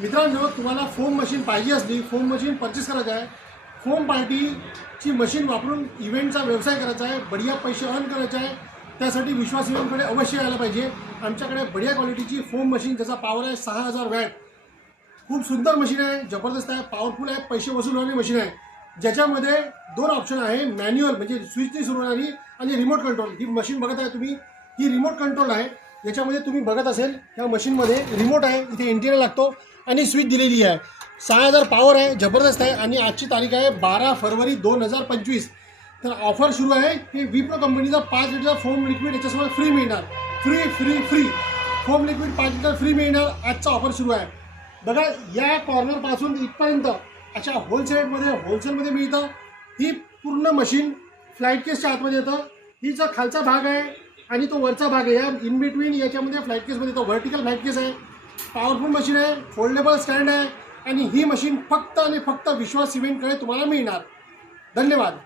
मित्रांनो, तुम्हाला foam machine पाहिजे असली, फोम मशीन परचेस करायचं आहे, फोम पार्टीची मशीन वापरून इव्हेंटचा व्यवसाय करायचा आहे, बढिया पैसे अर्न करायचे आहे, त्यासाठी विश्वास इव्हेंटकडे अवश्य यायला पाहिजे। आमच्याकडे बढिया क्वालिटीची फोम मशीन, ज्याचा पॉवर आहे 6000 वॅट, खूप सुंदर मशीन आहे, जबरदस्त आहे, पॉवरफुल आहे, पैसे वसूल होणारी मशीन आहे, ज्याच्यामध्ये 2 ऑप्शन आहे, मॅन्युअल म्हणजे स्विचनी सुरू होणारी आणि रिमोट कंट्रोल। ही मशीन बघत आहे तुम्ही, ही रिमोट कंट्रोल आहे। याच्यामध्ये तुम्ही बघत असेल ह्या मशीनमध्ये रिमोट आहे, इथे इंटिरियर लागतो आणि स्विच दिलेली आहे। 6000 पॉवर आहे, जबरदस्त आहे आणि आजची तारीख आहे 12 फरवरी 2025। तर ऑफर सुरू आहे की विप्रो कंपनीचा 5 लिटर फोम लिक्विड याच्यासोबत फ्री मिळणार, free foam liquid 5 litter free मिळणार। आजचा ऑफर सुरू आहे बघा। या कॉर्नरपासून इथपर्यंत अशा होलसेलमध्ये मिळतं। ही पूर्ण मशीन फ्लाईट केसच्या आतमध्ये येतं। ही जो खालचा भाग आहे आणि तो वरचा भाग आहे, या इन बिटवीन याच्यामध्ये फ्लाईट केसमध्ये तो व्हर्टिकल फ्लाईट केस आहे। पॉवरफुल मशीन आहे, फोल्डेबल स्टँड आहे आणि ही मशीन फक्त आणि फक्त विश्वास इव्हेंटकडे तुम्हाला मिळणार। धन्यवाद।